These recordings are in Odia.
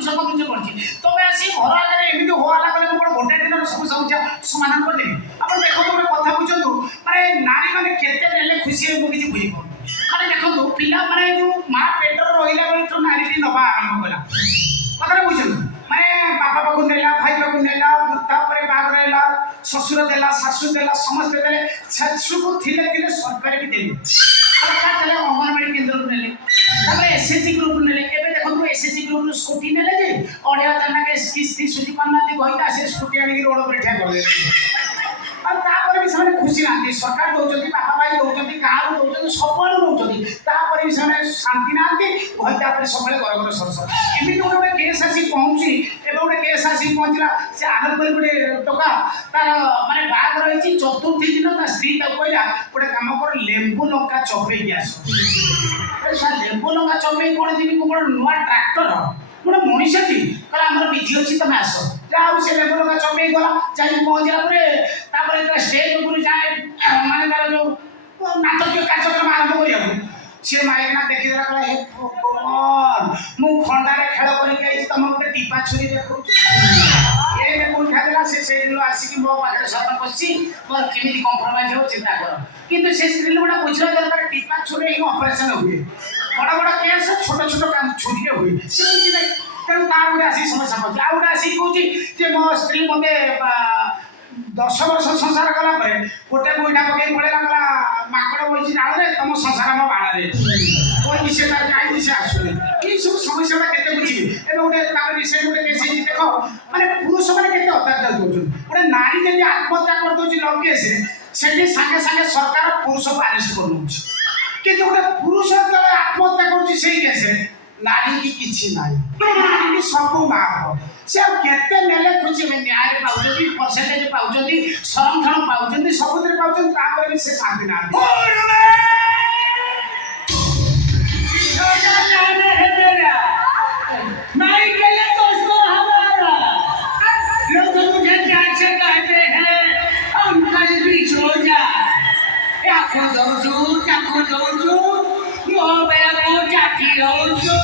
पुरुष बंधुत्व करछि तबे आसी घर आगे एमिति होआला कले मोर गोटे दिन सब समस्या समाधान कर देबी आपण देखो तो कथा बुझंतु माने नारी माने केते नेले खुशी हो किछि बुझी को माने देखो तो पिला माने जो मां पेटर रहिला बेले तो नारी टी नबा आरंभ कला कथा बुझंतु माने बापा बाकु नेला भाई बाकु नेला तापरे बाग रहला ससुर देला सासु देला समस्त देले छछु को थिले थिले सरकार की देली सरकार देले अंगनवाड़ी केंद्र नेले तापरे एसएचजी ग्रुप नेले एबे देखो तो एसएचजी ग्रुप स्कूटी नेले जे 8000 ना के किस्ती सुजी पाना दे गइता से स्कूटी आनी रोड पर ठा कर दे और तापरे भी सामने खुशी नांती सरकार दोजती बापा भाई दोजती गाँव दोजती सबआड़ दोजती तापरे भी सामने शांति नांती गइता पर सबले घर घर सरस एमि तो गोटे केस आसी पहुंची एबे गोटे केस आसी पहुंचला से आनंद पर गोटे टका तार माने बाग रहिछि चतुर्थी दिन ता स्त्री ता कहला गोटे काम कर लेंबू लंका चपे गयास ए सा लेंबू लंका चपे कोन दिनी को नुवा ट्रैक्टर गोटे मनीष थी कहला हमर विधि अछि तमे आसो जाऊ से लेंबू लंका चपे गला जाई पहुंचला परे तापरे ता स्टेज ऊपर जाए माने तार जो नाटकीय कार्यक्रम आरंभ करिया से माइकना देखि देला कहला हे भगवान मु खंडारे खेल करि के आइछि तम गोटे टीपा छुरी देखौ ए ने कोन खादेला से लो आसी कि मो पाखरे सतन बसछि मोर केमिति कॉम्प्रोमाइज हो चिंता कर किंतु से स्त्री लोगडा बुझला दरकार टीपा छुरी ही ऑपरेशन हुए बड़ा बड़ा केस छोटा छोटा काम छुरी के हुए से बुझि नै तेणु तार गोटे आसी समस्या पछ आ गोटे आसी कहूछि जे मो स्त्री मते 10 वर्ष संसार कला परे गोटे बुइठा पकई पळेला गला माकड़ बइछि डाळ रे तम संसार म बाणा रे कोई विषय ना जाई दिसे आसुनी ई सब समस्या केते बुझिबी एबे गोटे तार विषय गोटे केस देखो माने पुरुष माने केते अत्याचार दोछन गोटे नारी जदि आत्महत्या कर दोछि लव केस सेठी संगे संगे सरकार पुरुष को अरेस्ट कर नउछि किंतु गोटे पुरुष जब आत्महत्या करछि सेही केस नारी की किछि नाही नारी की सब माफ से केते नेले खुशी में न्याय पाउजती परसेंटेज पाउजती संरक्षण पाउजती सबुतिर पाउजती तापर भी से शांति ना नहीं गले दोस्तों हमारा लोग मुझे प्यार से कहते हैं अंकल भी सो जा या खुद यो मेरा को जाती हो जो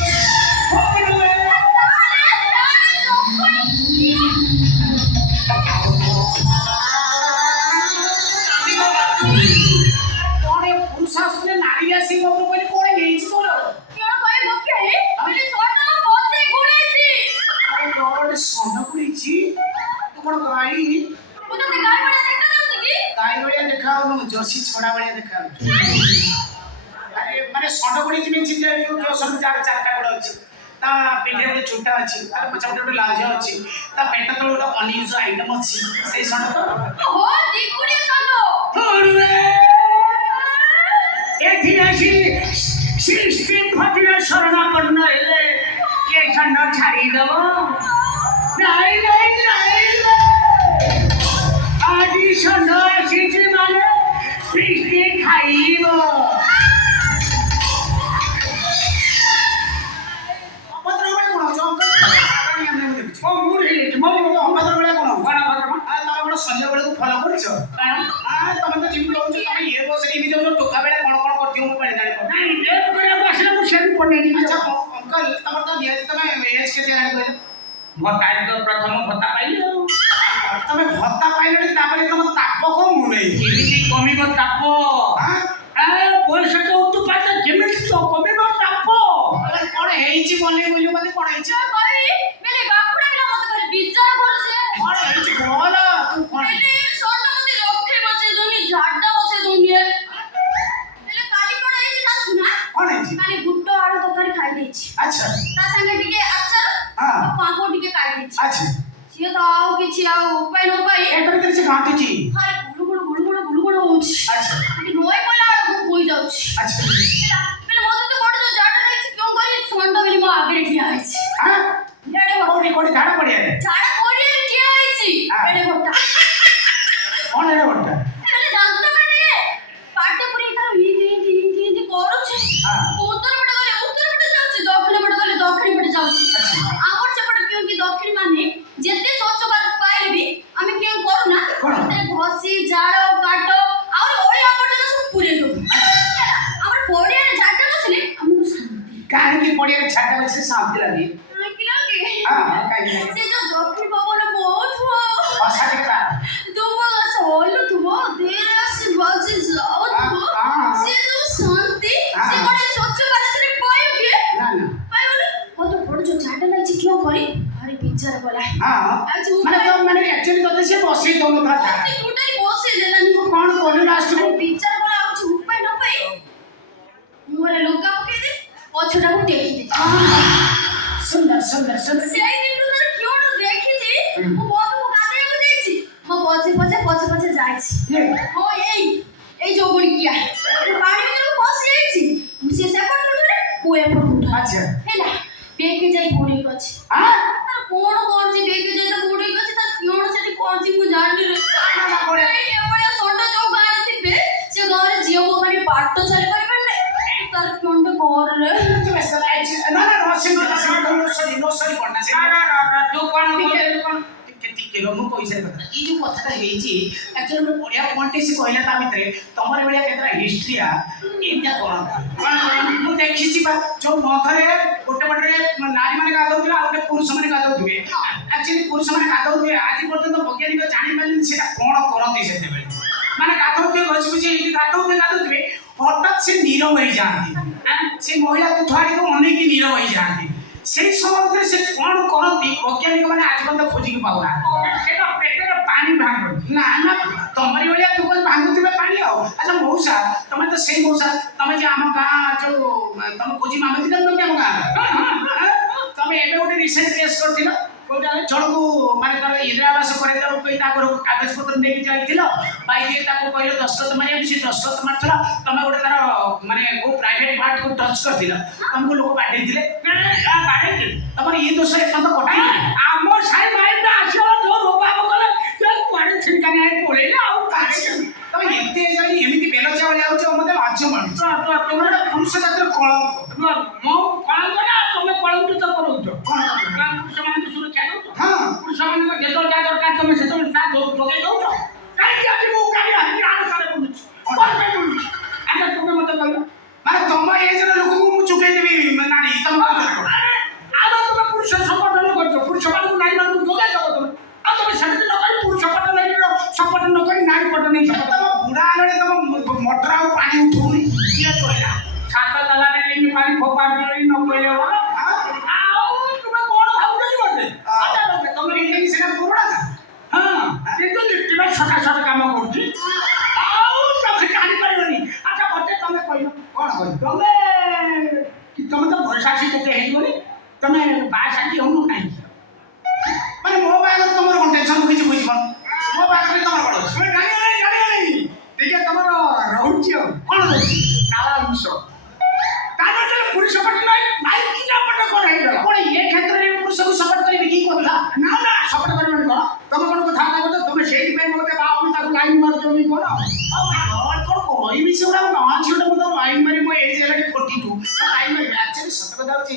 जर्सी छड़ा बड़िया देखा अरे माने सड पड़ी जिमे जे जो सब चार चारटा गोड़ अछि ता पेटे गोटे छोटा अछि तार पछा गोटे लाज अछि ता पेट तळ गोटे अनयूज आइटम अछि से सड तो हो दिकुड़ी सड एथि आसी सिस्टम फटिला शरणापन्न हेले के सड छाड़ी दबो नहीं आदि सड आसी माने सृष्टि खाइबो अभद्र बळे कोन जो अंकल रानी हमने देखि ओ मुरी मो अभद्र बळे कोन बड़ा बड़ा आ तमे बड़ संजय बळे को फॉलो करछो आ तमे तो जिम रहउछ तमे ये बस इमी जो टोका बेले कोन करथियो मु बळे जानि नहीं एक करे बसले मु सेन पने नी अच्छा अंकल तमर तो नियत तमे एज के जानि कहले भत्ता तो प्रथम भत्ता पाइलो तमे भत्ता पाइले तापरे तम ताप कम नै इमिति कमिबो ताप हां ए पैसा तो तू पाता केमिति तो कमिबो ताप कोन हेइछि बोले बोली मते कोन हेइछि कहि मेले बापुडा बिना मते करे बिचार करछे कोन हेइछि बोल तू कोन मेले सोना मते रखे बसे दुनी झाडा बसे दुनी मेले काली कोन हेइछि जानु ना कोन हेइछि काली गुट्टो आड़ो तकारी खाइ देछि अच्छा ता संगे टिके अचार हां पापो टिके काइ देछि अच्छा सिए तो आउ किछि आउ उपाय न उपाय एतरे से घांटीछि खाली गुलुगुलु होछि अच्छा कि नोय पला होई जाउछि अच्छा मेले मते तो बड़ जो झाडा देछि क्यों करी सोंडो बिली मो आगे ठिया आइछि हां एडे कोडी झाडा पड़िया झाडा कोडी ठिया आइछि एडे भोटा कोन एडे भोटा मेले दांत काटे पाटे पुरी तर हिंदी करूछि उत्तर पटे जाउछि दक्षिण पटे जाउछि आमर सेपटे क्यों कि दक्षिण माने जेते स्वच्छ भारत पाइले भी आमे क्यों करू ना ते घसी झाड़ो काटो और ओळी आबर्जना सब पुरे दो हमरा पड़िया रे झाटा बसले हमको शांति काहे की पड़िया रे झाटा बसले शांति लागी ସେ ଯୋଉ ଦକ୍ଷିଣ ପବନ ବହୁଥିବ ବର୍ଷା ଟିକେ ତା ତୁମ ଗଛ ହଲୁଥିବ ଧୀରେ ଆସି ବାଜି ଯାଉଥିବ ସେ ଯୋଉ ଶାନ୍ତି ସେ କଣ ସ୍ୱଚ୍ଛ ଭାରତରେ ପାଇବ କି ନା ନା ପାଇବନି ମତେ ବଡ ଯୋଉ ଝାଡ଼ା ଲାଗିଛି କିਉਂ କରି ଆରେ ବିଚାର ଗଲା ଆଜି ମାନେ ତ ମାନେ ଆକ୍ଚୁଆଲି ତତେ ସେ ବସେଇ ଦଉନଥିଲା ଝାଡ଼ା ସେ ଟୋଟାଲି ବସେଇ ଦେଲାନି କଣ କଲୁ ଲାଷ୍ଟକୁ ବିଚାର ଗଲା ଆଉଛି ଉପାୟ ନ ପାଇ ମୁହଁରେ ଲୁଗା ପକେଇ ଦେ ପଛଟାକୁ ଟେକି ଦେ ସୁନ୍ଦର ସୁନ୍ଦର ସୁନ୍ଦର ସେଇ ଦିନଠୁ ତାର କିଅଣ ଦେଖିଛି ମୁଁ ବନ୍ଧୁକୁ ଗାଧେଇବାକୁ ଯାଇଛି ମୋ ପଛେ ଯାଇଛି ହଁ ଏଇ ଯୋଉ ଗୁଡିକିଆ ପାଣି ଭିତରକୁ ପଶି ଯାଇଛି ସେ ସେପଟ ଉଠୁରେ ମୁଁ ଏପଟ ଉଠୁ ଆଚ୍ଛା ହେଲା ବେଗି ଯାଇ ବୁଡେଇକି ଅଛି ଆଁ ତାର କଣ କରୁଛି ବେଗି ଯାଇ ତ ବୁଡେଇକି ଅଛି ତାର କିଅଣ ସେଠି କରୁଛି ମୁଁ ଜାଣିନି ଏଭଳିଆ ଷଣ୍ଢ ଯୋଉ ଗାଁରେ ଥିବେ ସେ ଗାଁରେ ଝିଅ ବୋଉ ମାନେ ପାଠ ଚାଲି ପାରିବେନି ତାର କିଅଣ କରରେ ତୁ ବ୍ୟସ୍ତ ନାହିଁ ନା ନା ନୋସରି ପଡନା ସେ ତୁ କଣ ଟିକେ ମୁଁ ପଇସା କଥା ଏଇ ଯୋଉ କଥାଟା ହେଇଛି ଆକ୍ଚୁଆଲି ଗୋଟେ ବଢିଆ ପଏଣ୍ଟ ସେ କହିଲା ତା ଭିତରେ ତମର ଭଳିଆ କେତେଟା ହିଷ୍ଟ୍ରିଆ ଏମିତିଆ କରନ୍ତି ମୁଁ ଦେଖିଛି ବା ଯୋଉ ମଠରେ ଗୋଟେ ପଟରେ ନାରୀମାନେ ଗାଧଉଥିବେ ଆଉ ଗୋଟେ ପୁରୁଷମାନେ ଗାଧଉଥିବେ ଆକ୍ଚୁଆଲି ପୁରୁଷମାନେ ଗାଧଉଥିବେ ଆଜି ପର୍ଯ୍ୟନ୍ତ ବୈଜ୍ଞାନିକ ଜାଣିପାରିଲେନି ସେଟା କଣ କରନ୍ତି ସେତେବେଳେ ମାନେ ଗାଧଉଥିବେ ଘଷି ଘୁଷି ହେଇକି ଗାଧଉଥିବେ ହଠାତ୍ ସେ ନୀରବ ହେଇଯାଆନ୍ତି ସେ ମହିଳା ତୁଠଆଡ଼ିକୁ ଅନେଇକି ନୀରବ ହେଇଯାଆନ୍ତି ସେଇ ସମୟରେ ସେ କଣ କରନ୍ତି ବୈଜ୍ଞାନିକ ମାନେ ଆଜି ପର୍ଯ୍ୟନ୍ତ ଖୋଜିକି ପାଉନାହାନ୍ତି ସେଟା ପେଟରେ ପାଣି ଭାଙ୍ଗନ୍ତି ନା ନା ତମରି ଭଳିଆ ତୁ କଣ ଭାଙ୍ଗୁଥିବେ ପାଣି ଆଉ ଆଚ୍ଛା ମଉସା ତମେ ତ ସେଇ ମଉସା ତମେ ଯେ ଆମ ଗାଁ ଯୋଉ ତମେ ଖୋଜି ମାଗୁଥିଲ କି ଆମ ଗାଁ ତମେ ଏବେ ଗୋଟେ ରିସେଣ୍ଟ କେସ୍ କରିଥିଲ ଜଣକୁ ମାନେ ତାର ଇନ୍ଦିରା ଆବାସ କରେଇଦେବା ପାଇଁ ତା ଘରକୁ କାଗଜପତ୍ର ନେଇକି ଯାଇଥିଲ ବାଇକରେ ତାକୁ କହିଲ ଦସ୍ତଖତ ମାରିବାକୁ ସେ ଦସ୍ତଖତ ମାରିଥିଲ ତମେ ଗୋଟେ ତାର ମାନେ କୋଉ ପ୍ରାଇଭେଟ ପାର୍ଟକୁ ଟଚ୍ କରିଥିଲ ତମକୁ ଲୋକ ବାଡ଼େଇଥିଲେ ତମର ଇଏ ଦୋଷ ଏପର୍ଯ୍ୟନ୍ତ କଟି ଆମ ସାଇ ମାଇଣ୍ଡ ଆସିବ ଯୋଉ ରୋବାବ କଲେ ସେ କୁଆଡେ ଛିଙ୍କାନି ଆଇ ପଳେଇଲେ ଆଉ ତମେ ଏତେ ଜାଣି ଏମିତି ବେଲଚା ଭଳିଆ ହଉଛ ମତେ ଲାଜ ମାଡୁଛି ତମର ଗୋଟେ ପୁରୁଷ ଜାତିର କଳଙ୍କ ମୁଁ କଳଙ୍କ ନା ତମେ କଳଙ୍କିତ କରୁଛ ପୁରୁଷମାନଙ୍କୁ ସୁରକ୍ଷା ଦଉଛ ପୁରୁଷମାନଙ୍କ ଯେତେବେଳେ ଯାହା ଦରକାର ତମେ ସେତେବେଳେ ତା ଯୋଗାଇ ଦଉଛ କାହିଁକି ଆଜି ମୁଁ ଗାଡ଼ି ହାତି ଆଡ଼ ସାରେ ବୁଲୁଛି ଆଚ୍ଛା ତୁମେ ମତେ କହିଲ ମାନେ ତମ ଏଜର ଲୋକଙ୍କୁ ମୁଁ ଚୁକେଇଦେବି ନାରୀ ତମ ଆଉ ତମେ ପୁରୁଷ ସଂଗଠନ କରୁଛ ପୁରୁଷମାନଙ୍କୁ ନାରୀମାନଙ୍କୁ ଯୋଗାଇ ଦବ ତମେ ଆଉ ତମେ ସେମିତି ନ କରି ପୁରୁଷ ପଟ ନାରୀର ସପୋର୍ଟ ନ କରି ନାରୀ ପଟ ନେଇ ତମ ବୁଢା ଆଳରେ ତମ ମଟର ଆଉ ପାଣି ଉଠଉନି କିଏ କହିଲା ସାତ ତାଲାରେ ନେଇକି ପାଣି ଫୋପାଡ଼ି ନ କହିଲେ ହବ ଆଉ ତୁମେ କଣ ଭାବୁଛ ମତେ ତମେ ଏଇଠି ସେଟା ପୁରୁଣା ହଁ କିନ୍ତୁ ଲିପ୍ଟିବା ସକାଶତ କାମ କରୁଛି ଆଉ ତମେ ଜାଣିପାରିବନି ଆଚ୍ଛା ମତେ ତମେ କହିଲ କଣ କହିବ ତମେ ତମେ ତ ବୟସାଶୀ କେତେ ହେଇଗଲି ତମେ ବାହାସାଠି ହଉନ କାହିଁକି ମାନେ ମୋ ବାହାଘର ତମର କଣ ଟେନସନ ମୁଁ କିଛି ବୁଝିପାରୁନି ମୋ ବାହାଘରରେ ତମର କଣ ଅଛି ତମେ ଜାଣିଗଲି ଟିକେ ତମର ରହୁଛି ଆଉ କଣ ରହୁଛି କାଳ ଅଂଶ ତାହେଲେ ପୁରୁଷ ପଟ ନାଇଁ କିନା ପଟ କଣ ହେଇଗଲା କଣ ଏ କ୍ଷେତ୍ରରେ ପୁରୁଷକୁ ସପୋର୍ଟ କରିବି କି କଥା ନା ସପୋର୍ଟ କରିବନି କଣ ତମେ କଣ କଥା କହୁଛ ତମେ ସେଇଥିପାଇଁ ମୋତେ ବାହା ତାକୁ ଲାଇନ ମାରୁଛ କଣ କଣ କହିବି ସେଗୁଡ଼ା ନୂଆ ଝିଅଟା ମୁଁ ତ ଲାଇନ୍ ମାରି ମୋ ଏଜ୍ ହେଲାଣି 42 ଲାଇନ୍ ମାରିବି ଆକ୍ଚୁଆଲି ସତ କଥା ହଉଛି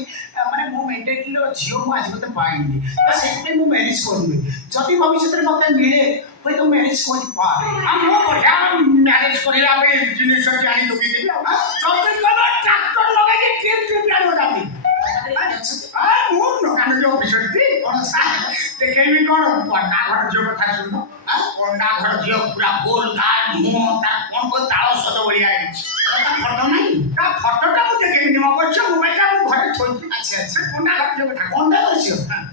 ମାନେ ମୋ ମେଣ୍ଟାଲିଟିର ଝିଅ ମୁଁ ଆଜି ମୋତେ ପାଇନି ତ ସେଥିପାଇଁ ମୁଁ ମ୍ୟାରେଜ୍ କରୁନି ଯଦି ଭବିଷ୍ୟତରେ ମୋତେ ମିଳେ ହୁଏତ ମ୍ୟାରେଜ୍ କରିପାରେ ମୁଁ ବଢ଼ିଆ ମ୍ୟାରେଜ କରିବା ପାଇଁ ଜିନିଷ ଆଣି ଲଗେଇଦେବି ଆଉ ଯଦି କହିବ ଟ୍ରାକ୍ଟର ଲଗେଇକି ଟ୍ରିପ୍ ଆଣିବ ଯାନ୍ତି ମୁଁ ଦୋକାନ ଯୋଉ ଅଫିସରଟି କଣ ଦେଖେଇବି କଣ ପଣ୍ଡା ଘର ଝିଅ କଥା ଶୁଣ ପଣ୍ଡା ଘର ଝିଅ ପୁରା ଗୋଲ ଗାଲ ମୁହଁ ତାର କଣ କଣ ତାଳ ସଦ ଭଳିଆ ହେଇଛି ତା ଫଟୋ ନାହିଁ ତା ଫଟୋଟା ମୁଁ ଦେଖେଇନି ମୋ ପଛ ମୋବାଇଲଟା ମୁଁ ଘରେ ଥୋଇଛି ଆଚ୍ଛା ଆଚ୍ଛା ପଣ୍ଡା ଘର ଝିଅ କଥା କଣ୍ଡା କରିଛ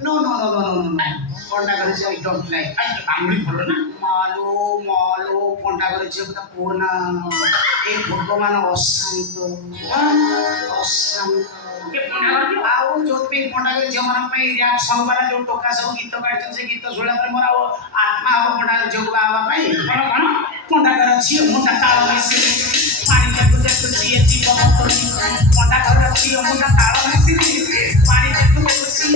no no no no no no କଣ୍ଡା କରିଛ ଆଇ ଡୋଣ୍ଟ ଲାଇକ୍ ଆଙ୍ଗୁଳି ଭଲ ନା ମାଲୋ ପଣ୍ଡା କରିଛ କଥା କୁହନା ଏ ଭଗବାନ ଅଶାନ୍ତ ଆଉ ଯୋଉଥିପାଇଁ ପଣ୍ଡା କରି ଝିଅମାନଙ୍କ ପାଇଁ ର୍ୟାପ୍ ସଙ୍ଗ ବାଲା ଯୋଉ ଟୋକା ସବୁ ଗୀତ କାଢିଛନ୍ତି ସେ ଗୀତ ଶୁଣିଲା ପରେ ମୋର ଆଉ ଆତ୍ମା ହବ ପଣ୍ଡା କରି ଝିଅକୁ ବାହା ହେବା ପାଇଁ କଣ ପଣ୍ଡା ଘର ଝିଅ ମୁଣ୍ଡା ତାଳ ମିଶିଲି ପାଣି ଯାକୁ ଯାକୁ ସିଏ ଜୀବ ପଣ୍ଡା ଘର ଝିଅ ମୁଣ୍ଡା ତାଳ ମିଶିଲି ପାଣି ଯାକୁ ଯାକୁ ସିଏ